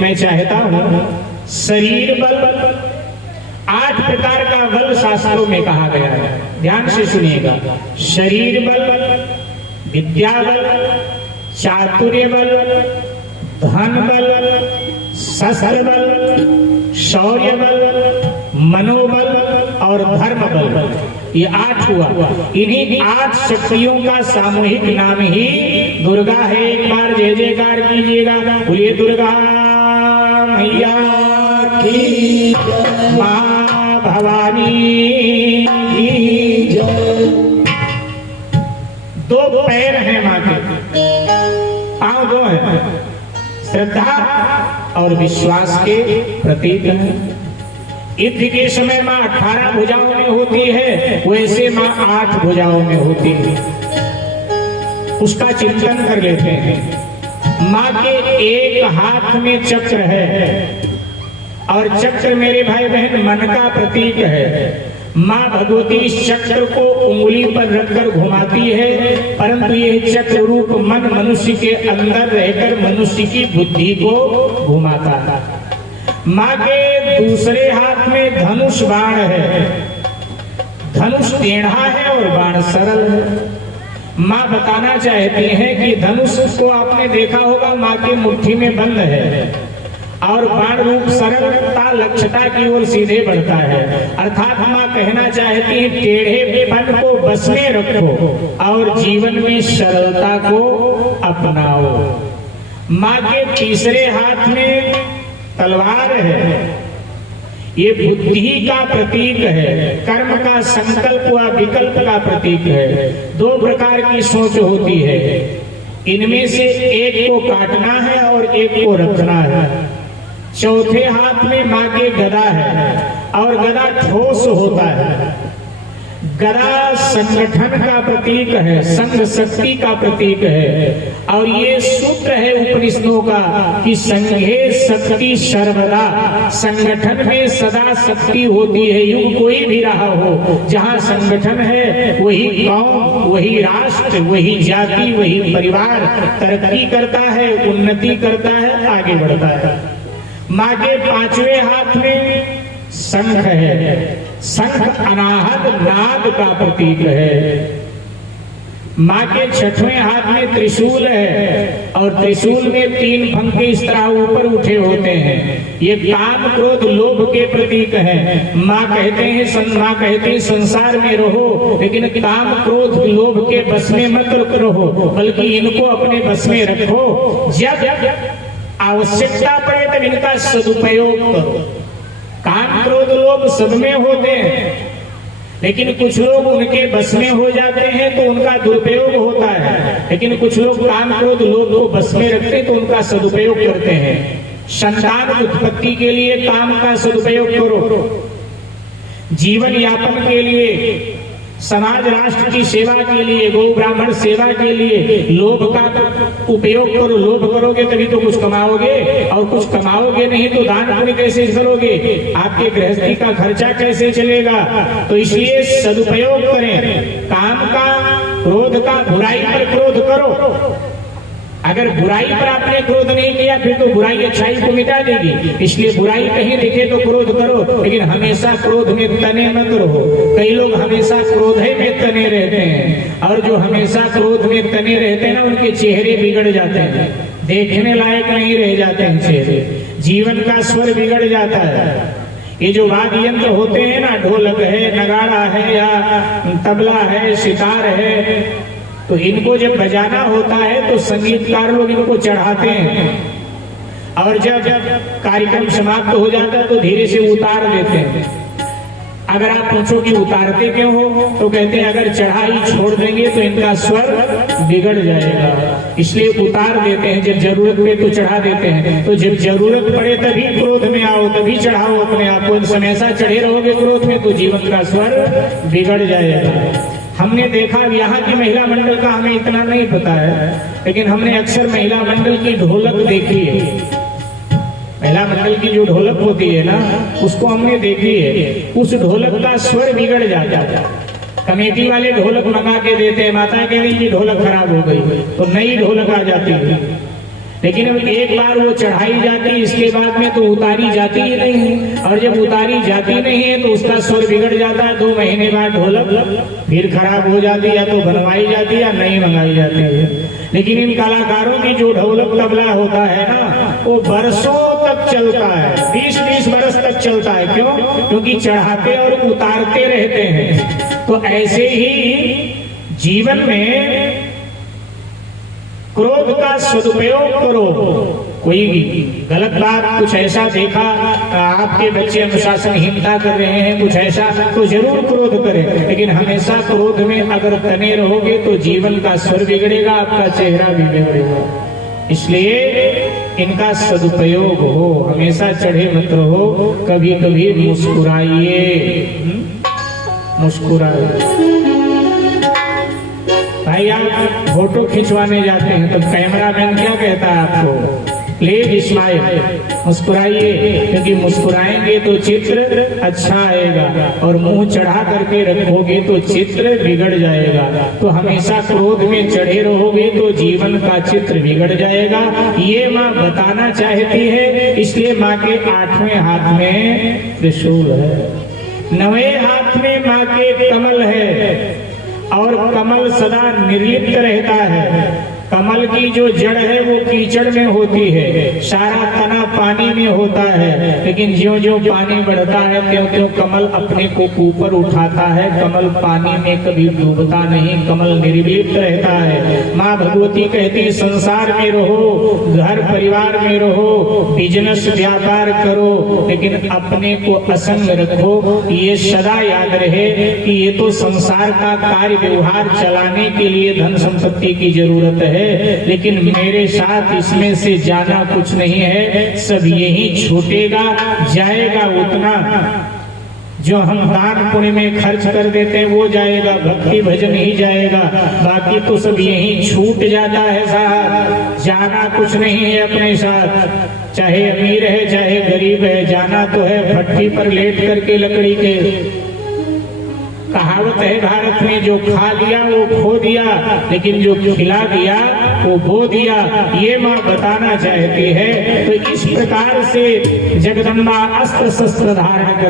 मैं चाहता हूं शरीर बल 8 प्रकार का बल शास्त्रों में कहा गया है, ध्यान से सुनिएगा। शरीर बल, विद्या बल, चातुर्य बल, धन बल, शस्त्र बल, शौर्य बल, मनोबल और धर्म बल, ये 8 हुआ। इन्हीं 8 शक्तियों का सामूहिक नाम ही दुर्गा है। एक बार जय जयकार कीजिएगा, बोलिए दुर्गा मैया की, मां भवानी की जय। 2 पैर हैं मां के, पांव 2 हैं, श्रद्धा और विश्वास के प्रतीक हैं। युद्ध के समय मां 18 भुजाओं में होती है, वैसे मां 8 भुजाओं में होती है। उसका चिंतन कर लेते हैं। मां के एक हाथ में चक्र है और चक्र मेरे भाई बहन मन का प्रतीक है। मां भगवती इस चक्र को उंगली पर रखकर घुमाती है, परंतु यह चक्र रूप मन मनुष्य के अंदर रहकर मनुष्य की बुद्धि को घुमाता है। मां के दूसरे हाथ में धनुष बाण है, धनुष टेढ़ा है और बाण सरल है। मां बताना चाहती हैं कि धनुष को आपने देखा होगा, मां की मुट्ठी में बंद है और बाण रूप सरलता लक्ष्यता की ओर सीधे बढ़ता है। अर्थात मां कहना चाहती है टेढ़ेपन को बस में रखो और जीवन में सरलता को अपनाओ। मां के तीसरे हाथ में तलवार है, ये बुद्धि का प्रतीक है, कर्म का संकल्प व विकल्प का प्रतीक है। 2 प्रकार की सोच होती है, इनमें से एक को काटना है और एक को रखना है। चौथे हाथ में मां के गदा है और गदा ठोस होता है। गदा संगठन का प्रतीक है, संघ शक्ति का प्रतीक है। और ये सूत्र है उपनिषदों का कि संघे शक्ति सर्वदा, संगठन में सदा शक्ति होती है। युग कोई भी रहा हो, जहाँ संगठन है वही कौम, वही राष्ट्र, वही जाति, वही परिवार तरक्की करता है, उन्नति करता है, आगे बढ़ता है। मां के 5वें हाथ में शंख है, शंख अनाहत नाद का प्रतीक है। मां के 6वें हाथ में त्रिशूल है और त्रिशूल में 3 पंखे इस तरह ऊपर उठे होते हैं, ये काम क्रोध लोभ के प्रतीक है। मां कहते हैं संसार में रहो, लेकिन काम क्रोध लोभ के बस में मत रहो, बल्कि इनको अपने बस में रखो। जब आवश्यकता पड़े तब इनका सदुपयोग करो। काम क्रोध लोभ सब में होते हैं, लेकिन कुछ लोग उनके बस में हो जाते हैं तो उनका दुरुपयोग होता है, लेकिन कुछ लोग काम क्रोध लोभ को बस में रखते हैं तो उनका सदुपयोग करते हैं। संतान उत्पत्ति के लिए काम का सदुपयोग करो, जीवन यापन के लिए, समाज राष्ट्र की सेवा के लिए, गौ ब्राह्मण सेवा के लिए लोभ का उपयोग करो। लोभ करोगे तभी तो कुछ कमाओगे, और कुछ कमाओगे नहीं तो दान पुण्य कैसे करोगे, आपके गृहस्थी का खर्चा कैसे चलेगा। तो इसलिए सदुपयोग करें काम का, क्रोध का, बुराई पर क्रोध करो। अगर बुराई पर आपने क्रोध नहीं किया फिर तो बुराई अच्छाई को मिटा देगी। इसलिए बुराई कहीं दिखे तो क्रोध करो, लेकिन हमेशा क्रोध में तने मत रहो। कई लोग हमेशा क्रोध में तने रहते हैं, और जो हमेशा क्रोध में तने रहते हैं ना, उनके चेहरे बिगड़ जाते हैं, देखने लायक नहीं रह जाते हैं चेहरे, जीवन का स्वर बिगड़ जाता है। ये जो वाद्य यंत्र होते हैं ना, ढोलक है, नगाड़ा है या तबला है, सितार है, तो इनको जब बजाना होता है तो संगीतकार लोग इनको चढ़ाते हैं, और जब कार्यक्रम समाप्त हो जाता है तो धीरे से उतार देते हैं। अगर आप पूछो कि उतारते क्यों हो, तो कहते हैं अगर चढ़ाई छोड़ देंगे तो इनका स्वर बिगड़ जाएगा, इसलिए उतार देते हैं। जब जरूरत पड़े तो चढ़ा देते हैं, तो जब जरूरत पड़े तभी क्रोध में आओ, तभी चढ़ाओ अपने आप को। हमेशा चढ़े रहोगे क्रोध में तो जीवन का स्वर बिगड़ जाएगा। हमने देखा, यहाँ की महिला मंडल का हमें इतना नहीं पता है, लेकिन हमने अक्सर महिला मंडल की ढोलक देखी है। महिला मंडल की जो ढोलक होती है ना, उसको हमने देखी है, उस ढोलक का स्वर बिगड़ जाता है। कमेटी वाले ढोलक मंगा के देते हैं, माता कह रही ढोलक खराब हो गई तो नई ढोलक आ जाती है। लेकिन अब एक बार वो चढ़ाई जाती, इसके बाद में तो उतारी जाती ही नहीं है। और जब उतारी जाती नहीं है तो उसका स्वर बिगड़ जाता है। 2 महीने बाद ढोलक फिर खराब हो जाती है, या तो बनवाई जाती है या नहीं मंगाई जाती है। लेकिन इन कलाकारों की जो ढोलक तबला होता है ना, वो बरसों तक चलता है, 20-20 बरस तक चलता है। क्यों? क्योंकि चढ़ाते और उतारते रहते हैं। तो ऐसे ही जीवन में क्रोध का सदुपयोग करो। कोई गलत बात, कुछ ऐसा देखा आपके बच्चे अनुशासनहीनता कर रहे हैं, कुछ ऐसा, तो जरूर क्रोध करें। लेकिन हमेशा क्रोध में अगर तने रहोगे तो जीवन का स्वर बिगड़ेगा, आपका चेहरा भी बिगड़ेगा। इसलिए इनका सदुपयोग हो, हमेशा चढ़े मत रहो, कभी कभी मुस्कुराइए, मुस्कुराइए। भाई आप फोटो खिंचवाने जाते हैं तो कैमरामैन क्या कहता है आपको? प्लीज स्माइल, मुस्कुराइए, क्योंकि मुस्कुराएंगे तो चित्र अच्छा आएगा, और मुंह चढ़ा करके रखोगे तो चित्र बिगड़ जाएगा। तो हमेशा क्रोध में चढ़े रहोगे तो जीवन का चित्र बिगड़ जाएगा। ये माँ बताना चाहती है। इसलिए माँ के 8वें हाथ में त्रिशूल है, 9वें हाथ में माँ के कमल है, और कमल सदा निर्लिप्त रहता है। कमल की जो जड़ है वो कीचड़ में होती है, सारा तना पानी में होता है। लेकिन ज्यों ज्यों पानी बढ़ता है त्यों त्यों कमल अपने को ऊपर उठाता है। कमल पानी में कभी डूबता नहीं, कमल निर्लिप्त रहता है। माँ भगवती कहती है संसार में रहो, घर परिवार में रहो, बिजनेस व्यापार करो, लेकिन अपने को असंग रखो। ये सदा याद रहे कि ये तो संसार का कार्य व्यवहार चलाने के लिए धन संपत्ति की जरूरत है, लेकिन मेरे साथ इसमें से जाना कुछ नहीं है। सब यही छूटेगा, जाएगा उतना जो हम दान पुण्य में खर्च कर देते हैं वो जाएगा, भक्ति भजन ही जाएगा, बाकी तो सब यही छूट जाता है साहब। जाना कुछ नहीं है अपने साथ, चाहे अमीर है चाहे गरीब है, जाना तो है भट्टी पर लेट करके लकड़ी के। कहावत है भारत में, जो खा दिया वो खो दिया, लेकिन जो खिला दिया वो बो दिया। ये माँ बताना चाहती है। तो इस प्रकार से जगदम्बा अस्त्र शस्त्र धारण कर